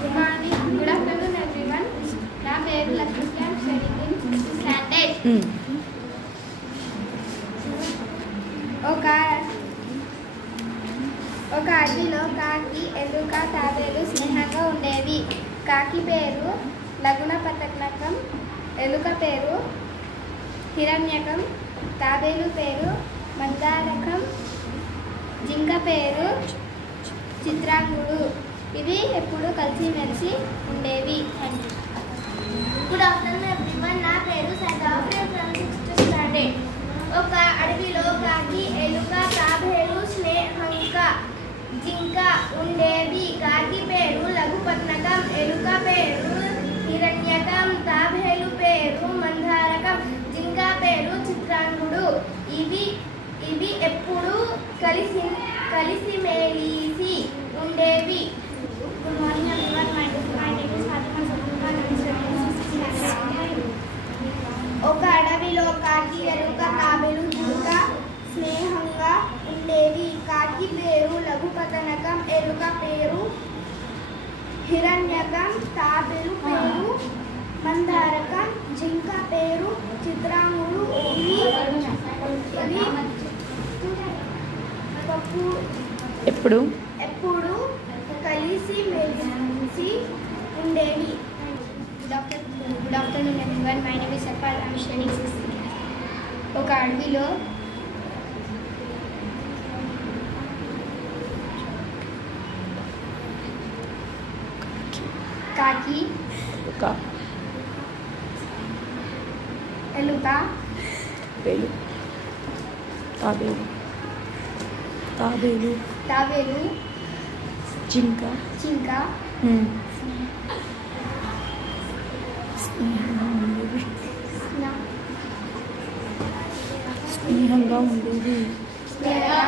Good morning. Good afternoon, everyone. నా పేరు Lakshmi. I'm studying in 6th standard. ఒక అడవిలో కాకి, ఎలుక, తాబేలు స్నేహంగా ఉండేవి. కాకి పేరు లగుణపతకం, ఎలుక పేరు హిరణ్యకం, తాబేలు పేరు మందారకం, జింక పేరు చిత్రాంగుడు. ఇవి ఎప్పుడు కలిసిమెలిసి ఉండేవి. Good afternoon everyone. నా పేరు సైదా ఫ్రమ్ 6th స్టాండర్డ్. ఒక అడవిలో కాకి, ఎలుక, తాబేలు స్నేహంగా జింక ఉండేవి. కాకి పేరు లఘుపత్నకం, ఎలుక పేరు హిరణ్యకం, తాబేలు పేరు మందారకం, జింక పేరు చిత్రాంగుడు. ఇవి ఎప్పుడు కలిసిమెలిసి ఉండేవి. Good morning everyone. My name is Fatima Sabuna. I'm studying in 6th standard. ఒక అడవిలో కాకి, ఎలుక, తాబేలు, జింక స్నేహంగా ఉండేవి. కాకి పేరు లఘుపతనకం, ఎలుక పేరు హిరణ్యకం, తాబేలు పేరు మందారకం, జింక పేరు చిత్రాంగుడు. ఎప్పుడు కలిసిమెలిసి ఉండేవి. Good afternoon, everyone. My name is Safar. I'm studying 6th class. ఒక అడవిలో కాకి, ఎలుక, తాబేలు జింక స్నేహంగా ఉండేది.